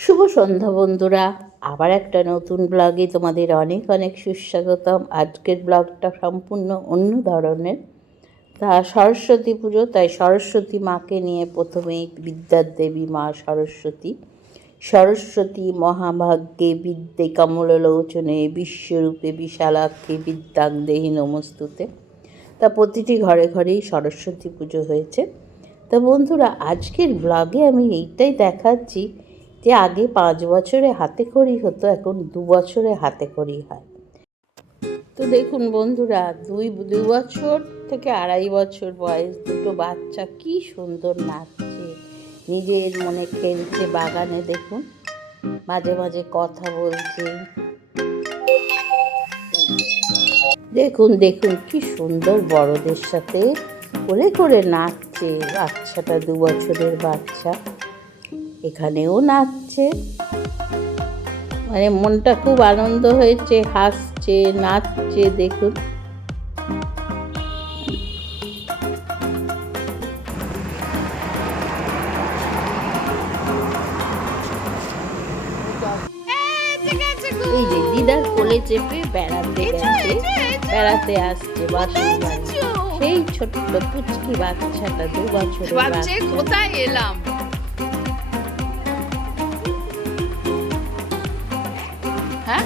শুভ সন্ধ্যা বন্ধুরা, আবার একটা নতুন ব্লগে তোমাদের অনেক অনেক সুস্বাগতম। আজকের ব্লগটা সম্পূর্ণ অন্য ধরনের। তা সরস্বতী পুজো, তাই সরস্বতী মাকে নিয়ে প্রথমেই বিদ্যার দেবী মা সরস্বতী। সরস্বতী মহাভাগ্যে বিদ্যে কমললোচনে বিশ্বরূপে বিশালাক্ষী বিদ্যাং দেহি নমস্তুতে। তা প্রতিটি ঘরে ঘরেই সরস্বতী পুজো হয়েছে। তা বন্ধুরা, আজকের ব্লগে আমি এইটাই দেখাচ্ছি যে আগে 5 বছরে হাতে খড়ি হতো, এখন 2 বছরে হাতে খড়ি হয়। তো দেখুন বন্ধুরা, দুই বছর থেকে 2.5 বছর বয়স দুটো বাচ্চা কি সুন্দর নাচছে, নিজের মনে খেলছে বাগানে। দেখুন, মাঝে মাঝে কথা বলছে। দেখুন দেখুন কি সুন্দর বড়দের সাথে কোলে করে নাচছে বাচ্চাটা, 2 বছরের বাচ্চা। এখানেও নাচছে, মানে মনটা খুব আনন্দ হয়েছে, হাসছে নাচছে। দেখুন, এই যে দিদার কোলে চেপে বেড়াতে গেছে, বেড়াতে আসছে বাসুর বাড়ি। সেই ছোট্ট পুচকি বাচ্চাটা, 2 বছরের বাচ্চা। কোথায় এলাম? হ্যাঁ,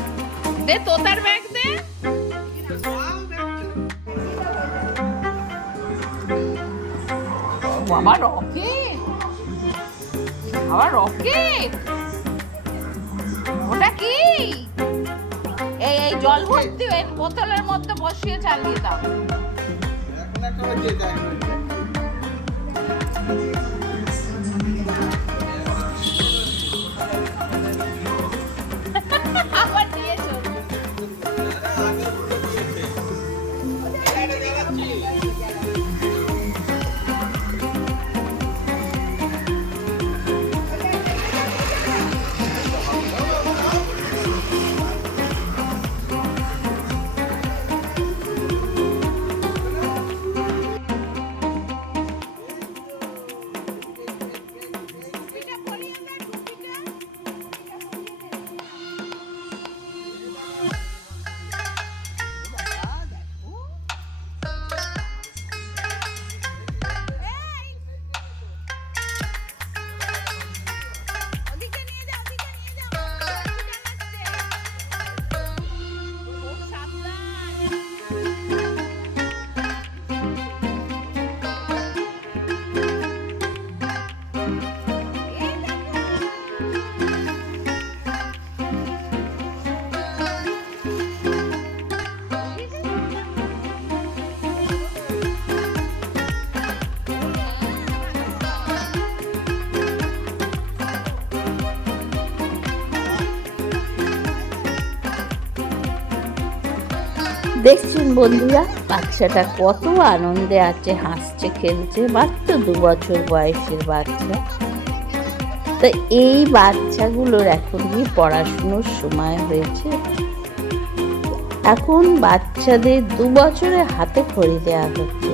দে তোতার ব্যাগ দে। বাবা রকেট, আবার রকেট, ওটা কি? এই জল ভর্তি বোতলের মধ্যে বসিয়ে চালিয়ে দাও। আবার নিয়ে চল। দেখছেন বন্ধুরা, বাচ্চাটা কত আনন্দে আছে, হাসছে খেলছে। মাত্র 2 বছর বয়সের বাচ্চা। তো এই বাচ্চাগুলোর এখন কি পড়াশুনোর সময় হয়েছে? এখন বাচ্চাদের 2 বছরে হাতে খড়ি দেওয়া হচ্ছে।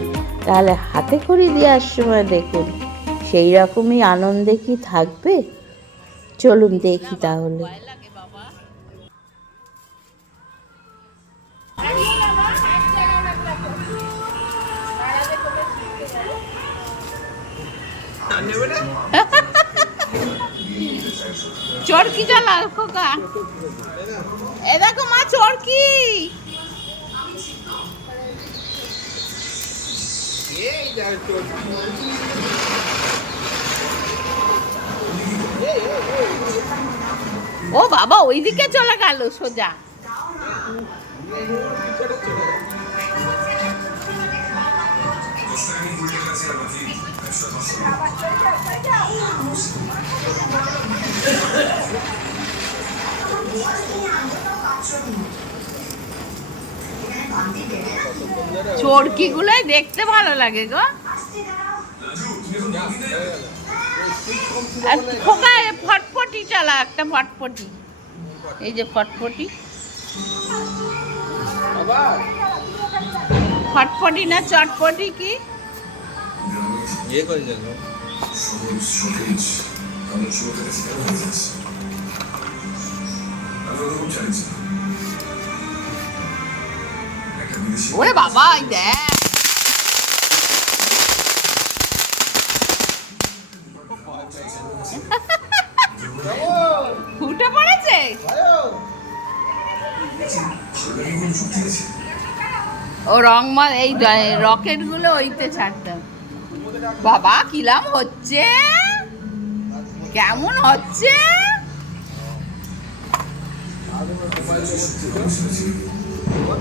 তাহলে হাতে খড়ি দেওয়ার সময় দেখুন সেই রকমই আনন্দে কি থাকবে? চলুন দেখি তাহলে। চরকি চালা খোকা, এ দেখো মা চরকি। ও বাবা, ওইদিকে চলে গেল সোজা। চরকি গুলোই দেখতে ভালো লাগে গো। আর খোকা ফটফটি চালা, একটা ফটফটি। এই যে ফটফটি, ফটফটি না চটপটি কি? ওরে বাবা এই দেখ ফুটে পড়েছে। ও রংমা এই রকেট গুলো ওইতে ছাড়তাম। বাবা কিলাম হচ্ছে, কেমন হচ্ছে?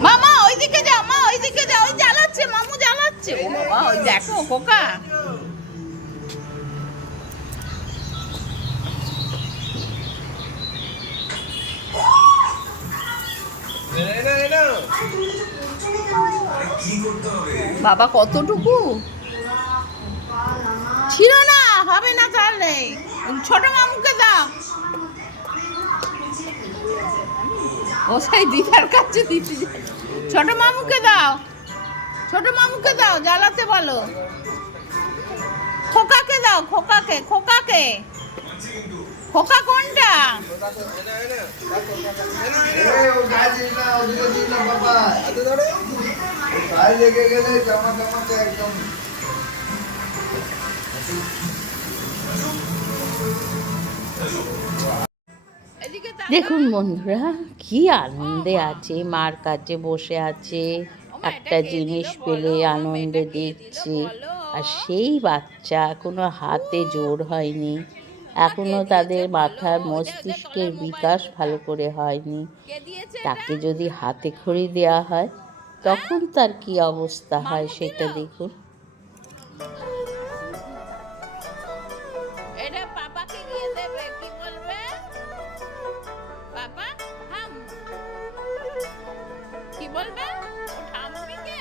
মামা ওইদিকে যাও, মা ওইদিকে যাও, ওই জ্বালাচ্ছে, মামু জ্বালাচ্ছে। ও বাবা ওই দেখো খোকা। বাবা কতটুকু ছিল না, হবে না তাহলে। ছোট মামুকে দাও। ও সেই দিদার কাছে দিতে যায়। ছোট মামুকে দাও, ছোট মামুকে দাও, জ্বালাতে বলো। খোকাকে দাও, খোকাকে, খোকাকে। খোকা কোনটা? দেখুন বন্ধুরা কি আনন্দে আছে, মার কাছে বসে আছে, একটা জিনিস পেলে আনন্দে দেখছে। আর সেই বাচ্চা এখনো হাতে জোর হয়নি, এখনো তাদের মাথার মস্তিষ্কের বিকাশ ভালো করে হয়নি। তাকে যদি হাতে খড়ি দেওয়া হয় তখন তার কি অবস্থা হয় সেটা দেখুন। এটা পাপাকে গিয়ে দেবে, কি বলবে? পাপা হাম, কি বলবে? ও ঠাম্মিকে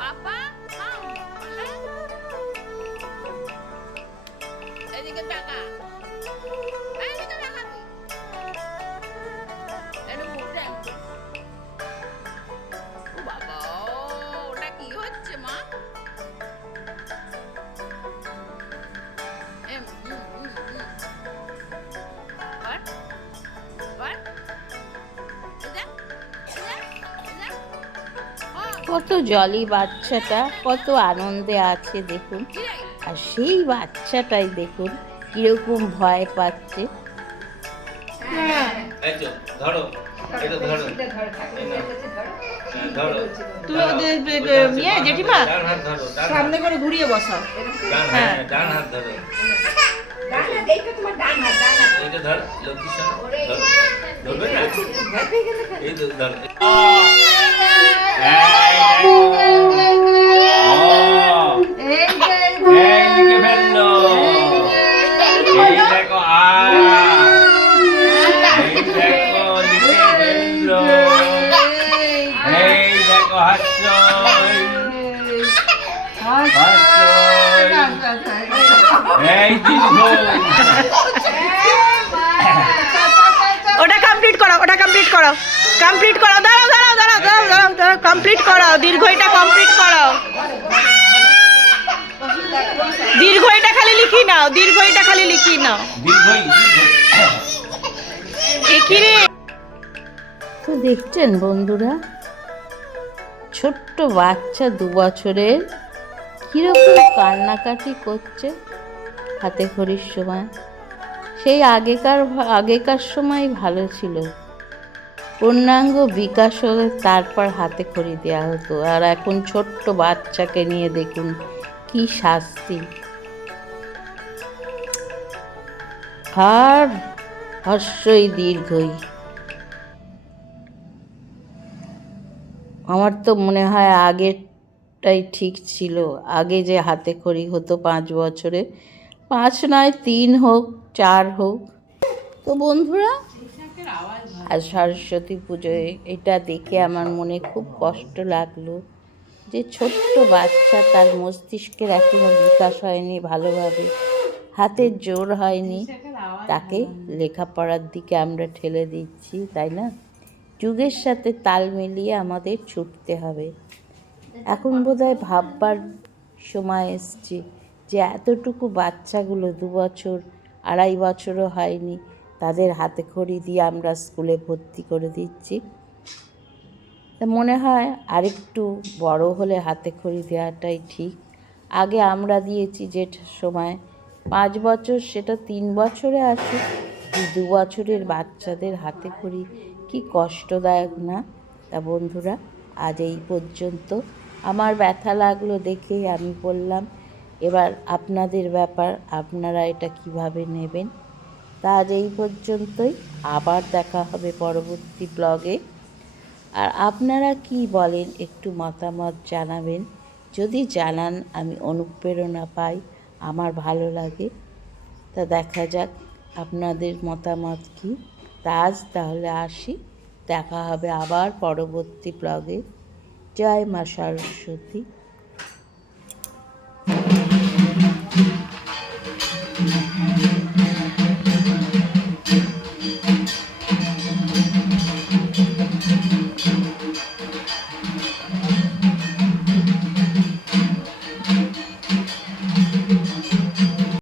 পাপা হাম বলে। এদিকে তাকা, এদিকে তাকাবি। এটা মুখটা ও বাবা, ওটা কি হচ্ছে মা? What? What? কত জলি বাচ্চাটা, কত আনন্দে আছে দেখুন। আর সেই বাচ্চাটাই দেখুন কিরকম ভয় পাচ্ছে। জেঠিমা সামনে করে ঘুরিয়ে বসাও। হ্যাঁ ডান হাত ধরো, ওটা কমপ্লিট করো, ওটা কমপ্লিট করো, কমপ্লিট করো, দাঁড়াও দাঁড়াও দাঁড়াও দাঁড়াও দাঁড়াও দাঁড়াও, কমপ্লিট করো, দীর্ঘইটা কমপ্লিট করো। দীর্ঘইটা খালি লিখি নাও, দীর্ঘইটা খালি লিখি নাও। একিরে তো দেখছেন বন্ধুরা, ছোট্ট বাচ্চা 2 বছরের কীরকম কান্নাকাটি করছে হাতে খড়ির সময়। সেই আগেকার সময় ভালো ছিল, পূর্ণাঙ্গ বিকাশ হলে তারপর হাতে খড়ি দেওয়া হতো। আর এখন ছোট্ট বাচ্চাকে নিয়ে দেখুন কি শাস্তি। আর হর্ষই দীর্ঘই। আমার তো মনে হয় আগেরটাই ঠিক ছিল। আগে যে হাতে খড়ি হতো 5 বছরে, 5 নয় 3 হোক 4 হোক। তো বন্ধুরা, আজ সরস্বতী পুজোয় এটা দেখে আমার মনে খুব কষ্ট লাগলো যে ছোট্ট বাচ্চা, তার মস্তিষ্কের এখনো বিকাশ হয়নি ভালোভাবে, হাতের জোর হয়নি, তাকে লেখাপড়ার দিকে আমরা ঠেলে দিচ্ছি, তাই না? যুগের সাথে তাল মিলিয়ে আমাদের ছুটতে হবে। এখন বোধহয় ভাববার সময় এসছে যে এতটুকু বাচ্চাগুলো 2 বছর 2.5 বছরও হয়নি, তাদের হাতে খড়ি দিয়ে আমরা স্কুলে ভর্তি করে দিচ্ছি। তা মনে হয় আরেকটু বড় হলে হাতে খড়ি দেওয়াটাই ঠিক। আগে আমরা দিয়েছি যে সময় 5 বছর, সেটা 3 বছরে আসে। 2 বছরের বাচ্চাদের হাতে খড়ি কি কষ্টদায়ক না? তা বন্ধুরা, আজ এই পর্যন্ত। আমার ব্যথা লাগলো দেখেই আমি বললাম। এবার আপনাদের ব্যাপার, আপনারা এটা কিভাবে নেবেন। তা আজ এই পর্যন্তই। আবার দেখা হবে পরবর্তী ব্লগে। আর আপনারা কি বলেন একটু মতামত জানাবেন। যদি জানান আমি অনুপ্রেরণা পাই, আমার ভালো লাগে। তা দেখা যাক আপনাদের মতামত কী। তা আজ তাহলে আসি, দেখা হবে আবার পরবর্তী ব্লগে। জয় মা সরস্বতী।